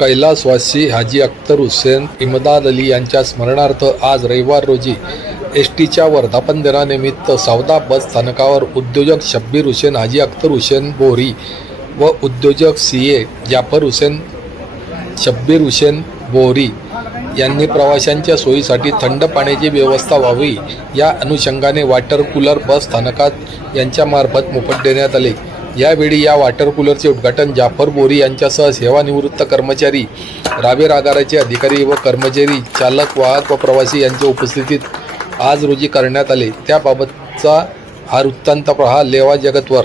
कैलासवासी हाजी अख्तर हुसेन इमदाद अली यांच्या स्मरणार्थ आज रविवार रोजी एस टीच्या वर्धापन दिनानिमित्त सावदा बस स्थानकावर उद्योजक शब्बीर हुसेन हाजी अख्तर हुसेन बोरी व उद्योजक सी ए जाफर हुसेन शब्बीर हुसेन बोरी यांनी प्रवाशांच्या सोयीसाठी थंड पाण्याची व्यवस्था व्हावी या अनुषंगाने वॉटर कूलर बस स्थानकात यांच्यामार्फत मोफत देण्यात आले. यावेळी या वॉटर कूलरचे उद्घाटन जाफर बोरी यांच्यासह सेवानिवृत्त कर्मचारी राबेर आगाराचे अधिकारी व कर्मचारी चालक वाहक व प्रवासी यांच्या उपस्थितीत आज रोजी करण्यात आले. त्याबाबतचा हा वृत्तांत पहा लेवा जगतवर.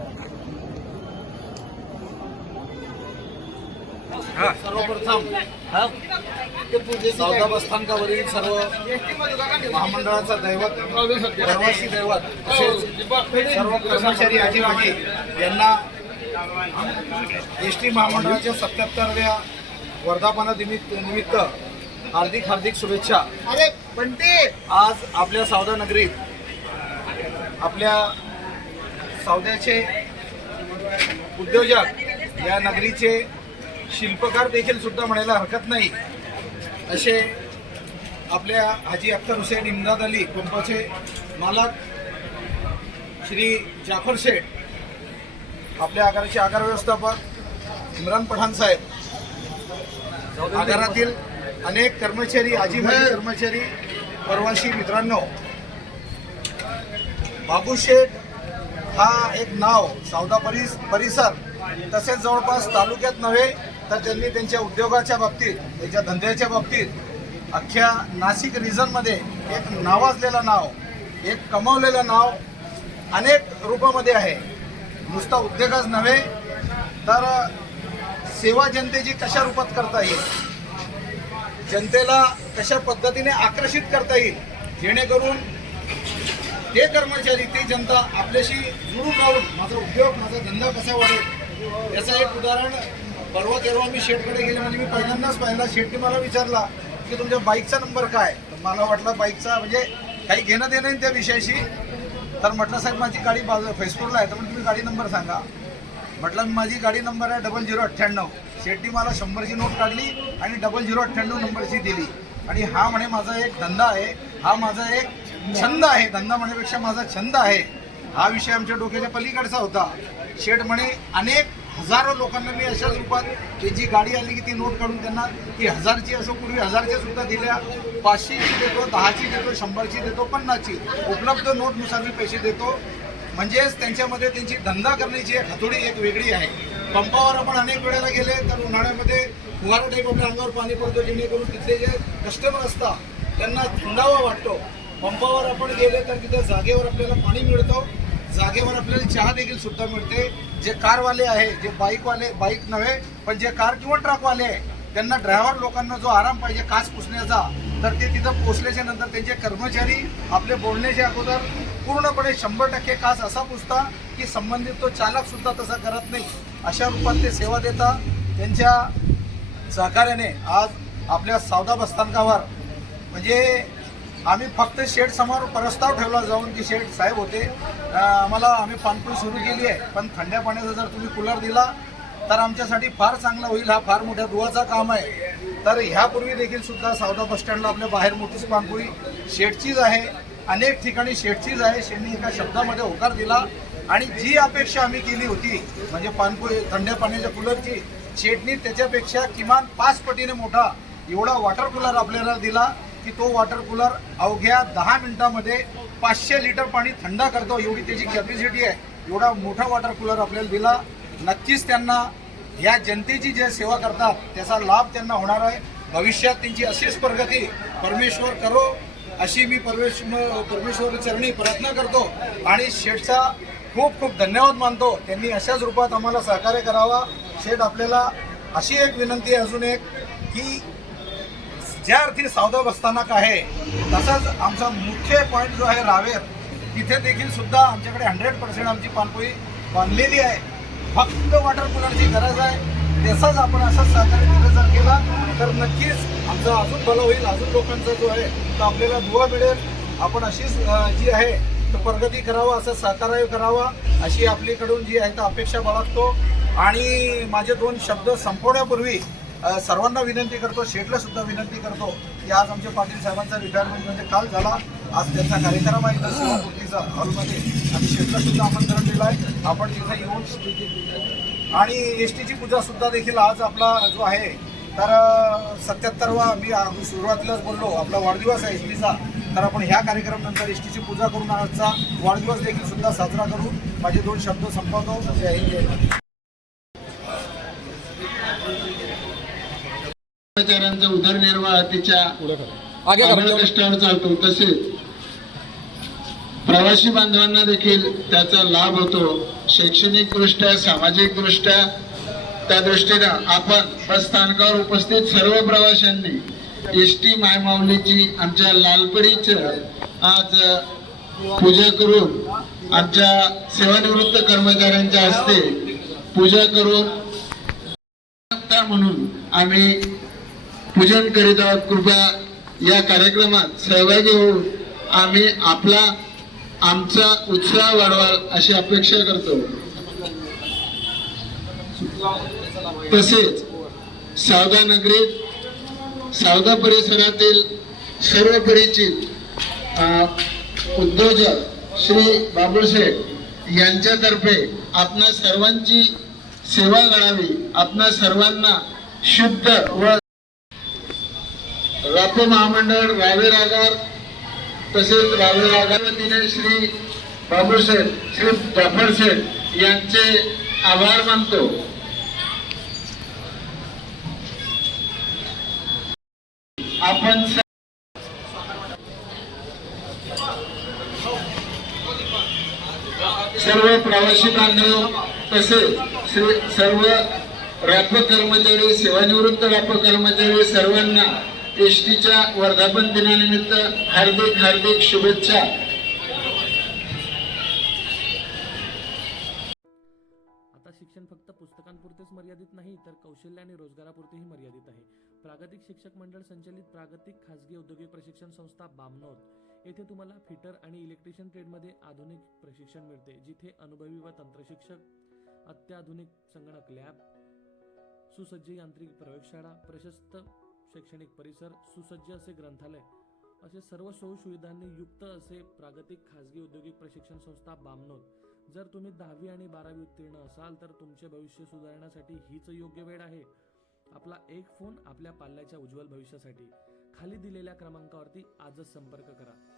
सर्वप्रथम चौदा बसस्थानकावरील सर्व महामंडळाचा दैवत प्रवासी दैवत तसेच सर्व कर्मचारी आजीबाजी यांना एस टी महामंडळाच्या सत्याहत्तरव्या वर्धापना निमित्त निमित्त हार्दिक हार्दिक शुभेच्छा. अरे बंटी! आज आपल्या सौदा नगरीत आपल्या सौद्याचे उद्योजक या नगरीचे शिल्पकार देखील सुद्धा म्हणायला हरकत नाही. असे आपल्या हाजी अख्तर हुसेन इमदाद अली पंपाचे मालक श्री जाफर शेठ आपल्या आगाराचे आगार व्यवस्थापक इम्रान पठाण साहेब. आगारातील अनेक कर्मचारी आजीबाजी कर्मचारी प्रवासी मित्रांनो बाबू शेठ हा एक नाव सावदा परिस परिसर तसेच जवळपास तालुक्यात नव्हे तर त्यांनी त्यांच्या उद्योगाच्या बाबतीत त्यांच्या धंद्याच्या बाबतीत अख्ख्या नाशिक रिजनमध्ये एक नावाजलेलं नाव एक कमावलेलं नाव अनेक रूपामध्ये आहे. नुसता उद्योगच नव्हे तर सेवा जनतेची कशा रूपात करता येईल? जनतेला कशा पद्धतीने आकर्षित करता येईल? जेणेकरून ते कर्मचारी ते जनता आपल्याशी जुळून राहून माझा उद्योग माझा धंदा कसा वाढेल? याचं एक उदाहरण परवा तेरवा मी शेटकडे गेले म्हणजे मी पहिल्यांदाच पाहिला शेटने मला विचारला की तुमच्या बाईकचा नंबर काय? तर मला वाटलं बाईकचा म्हणजे काही घेणं देणं नाही त्या विषयाशी. तर म्हटलं साहेब माझी गाडी बाजू फेसबुकला आहे तर म्हणजे तुम्ही गाडी नंबर सांगा. म्हटलं माझी गाडी नंबर आहे डबल झिरो अठ्ठ्याण्णव. शेट्टी मला शंभरची नोट काढली आणि डबल झिरो अठ्ठ्याण्णव नंबरची दिली. आणि हा म्हणे माझा एक धंदा आहे. हा माझा एक छंद आहे. धंदा म्हणण्यापेक्षा माझा छंद आहे. हा विषय आमच्या डोक्याच्या पलीकडचा होता. शेठ म्हणे अनेक हजारो लोकांना मी अशा रूपात की जी गाडी आली की ती नोट काढून त्यांना ती हजारची असो पूर्वी हजारच्या सुद्धा दिल्या. पाचशेची देतो दहाची देतो शंभरची देतो पन्नासची. उपलब्ध नोटनुसार मी पैसे देतो. म्हणजेच त्यांच्यामध्ये त्यांची धंदा करण्याची एक हातोडी एक वेगळी आहे. पंपावर आपण अनेक वेळेला गेले तर उन्हाळ्यामध्ये फुवारा टाईप आपल्या अंगावर पाणी पडतो जेणेकरून तिथले जे कस्टमर असतात त्यांना थंडावा वाटतो. पंपावर आपण गेले तर तिथे जागेवर आपल्याला पाणी मिळतं. जागेवर आपल्याला चहा देखील सुद्धा मिळते. जे कारवाले आहे जे बाईकवाले बाईक नव्हे पण जे कार किंवा ट्रकवाले आहे त्यांना ड्रायव्हर लोकांना जो आराम पाहिजे कास पुसण्याचा तर ते तिथं पोचल्याच्या नंतर त्यांचे कर्मचारी आपले बोलण्याच्या अगोदर पूर्णपणे शंभर टक्के कास असा पुसता की संबंधित तो चालक सुद्धा तसा करत नाही. अशा रूपात ते सेवा देता. त्यांच्या सहकार्याने आज आपल्या सावदा बसस्थानकावर म्हणजे आम्ही फक्त शेड समोर प्रस्ताव ठेवला जाऊन की शेड साहेब होते. आम्हाला आम्ही पाणपूर सुरू केली आहे. पण थंड्या पाण्याचा जर तुम्ही कूलर दिला तर आमच्यासाठी फार चांगला होईल. हा फार मोठ्या दुवाचा काम आहे. तर ह्यापूर्वी देखील सुद्धा सावदा बस स्टँडला आपल्या बाहेर मोठीच पाणपोई शेडचीच आहे. अनेक ठिकाणी शेडचीच आहे. शेडनी एका शब्दामध्ये होकार दिला. आणि जी अपेक्षा आम्ही केली होती म्हणजे पाणपोई थंड्या पाण्याच्या कूलरची शेडनी त्याच्यापेक्षा किमान पाच पटीने मोठा एवढा वॉटर कूलर आपल्याला दिला. की तो वॉटर कूलर अवघ्या दहा मिनिटामध्ये पाचशे लिटर पाणी थंड करतो. एवढी त्याची कॅपॅसिटी आहे. एवढा मोठा वॉटर कूलर आपल्याला दिला. नक्कीच त्यांना या जनतेची जे सेवा करतात त्याचा लाभ त्यांना होणार आहे. भविष्यात त्यांची अशीच प्रगती परमेश्वर करो अशी मी परमेश परमेश्वर चरणी प्रयत्न करतो. आणि शेठचा खूप खूप धन्यवाद मानतो. त्यांनी अशाच रूपात आम्हाला सहकार्य करावा. शेठ आपल्याला अशी एक विनंती आहे अजून एक की ज्या अर्थी सौदा बसस्थानक आहे तसाच आमचा मुख्य पॉईंट जो आहे रावेर तिथे देखील सुद्धा आमच्याकडे हंड्रेड पर्सेंट आमची पाणपोई बांधलेली आहे. फक्त वॉटर कूलरची गरज आहे. तसाच आपण असंच सहकार्य तिथे जर केला तर नक्कीच आमचं अजून भलं होईल. अजून लोकांचा जो आहे तो आपल्याला दुवा मिळेल. आपण अशीच जी आहे तो प्रगती करावा असं सहकार्य करावा अशी आपलीकडून जी आहे तर अपेक्षा बाळगतो. आणि माझे दोन शब्द संपवण्यापूर्वी सर्वांना विनंती करतो शेठला सुद्धा विनंती करतो की आज आमच्या पाटील साहेबांचा रिटायरमेंट म्हणजे काल झाला. आज त्यांचा कार्यक्रम आहे इथं हॉलमध्ये. आणि शेठला सुद्धा आमंत्रण दिलं आहे. आपण तिथे येऊन आणि एस टीची पूजा सुद्धा देखील आज आपला जो आहे तर सत्याहत्तरवा मी सुरुवातीलाच बोललो आपला वाढदिवस आहे एस टीचा तर आपण ह्या कार्यक्रम नंतर एस टीची पूजा करून आजचा वाढदिवस देखील सुद्धा साजरा करू. माझे दोन शब्द संपवतो. जय हिंद जय कर्मचाऱ्यांचा उदरनिर्वाह तिच्या कष्टावर चालतो. तसेच प्रवासी बांधवांना देखील त्याचा लाभ होतो. शैक्षणिक दृष्ट्या सामाजिक दृष्ट्या त्या दृष्टीनं आपण बस स्थानकावर उपस्थित सर्व प्रवाशांनी एस टी मायमाऊलीची आमच्या लालपडीच आज पूजा करून आमच्या सेवानिवृत्त कर्मचाऱ्यांच्या हस्ते पूजा करून म्हणून आम्ही पूजन करीत आहोत. कृपया या कार्यक्रमात सहभागी होऊन आम्ही आपला आमचा उत्साह वाढवाल अशी अपेक्षा करतो. तसेच सावदा नगरीत सावदा परिसरातील सर्व परिचित उद्योजक श्री बाबुळशेठ यांच्यातर्फे आपणा सर्वांची सेवा घडावी आपणा सर्वांना शुद्ध व रापो महामंडळ रावेर आगार तसेच रावेर आगार वतीने श्री बाबुशेठ श्री जाफर यांचे आभार मानतो. आपण सर्व प्रवासी बांधव तसेच श्री सर्व राप कर्मचारी सेवानिवृत्त राप कर्मचारी सर्वांना एस टीच्या वर्धापन दिनानिमित्त हार्दिक हार्दिक शुभेच्छा. आता शिक्षण फक्त पुस्तकांपुरतेच मर्यादित नाही तर कौशल्य आणि रोजगारापुरतेही मर्यादित आहे. प्रागतिक शिक्षक मंडळ संचलित प्रागतिक खाजगी औद्योगिक प्रशिक्षण संस्था बामनोद. येथे तुम्हाला फिटर आणि इलेक्ट्रिशियन ट्रेडमध्ये आधुनिक प्रशिक्षण मिळते जिथे अनुभवी व तंत्रशिक्षक अत्याधुनिक संगणक लॅब सुसज्ज यांत्रिक प्रयोगशाळा प्रशस्त शैक्षणिक परिसर सुसज्ज असे ग्रंथालय. असे सर्व सोयीसुविधांनी युक्त असे प्रागतिक खाजगी औद्योगिक प्रशिक्षण संस्था बामनोद. जर तुम्ही दहावी आणि बारावी उत्तीर्ण असाल तर तुमचे भविष्य सुधारण्यासाठी हीच योग्य वेळ आहे. आपला एक फोन आपल्या पाल्याच्या उज्ज्वल भविष्यासाठी. खाली दिलेल्या क्रमांकावरती आजच संपर्क करा.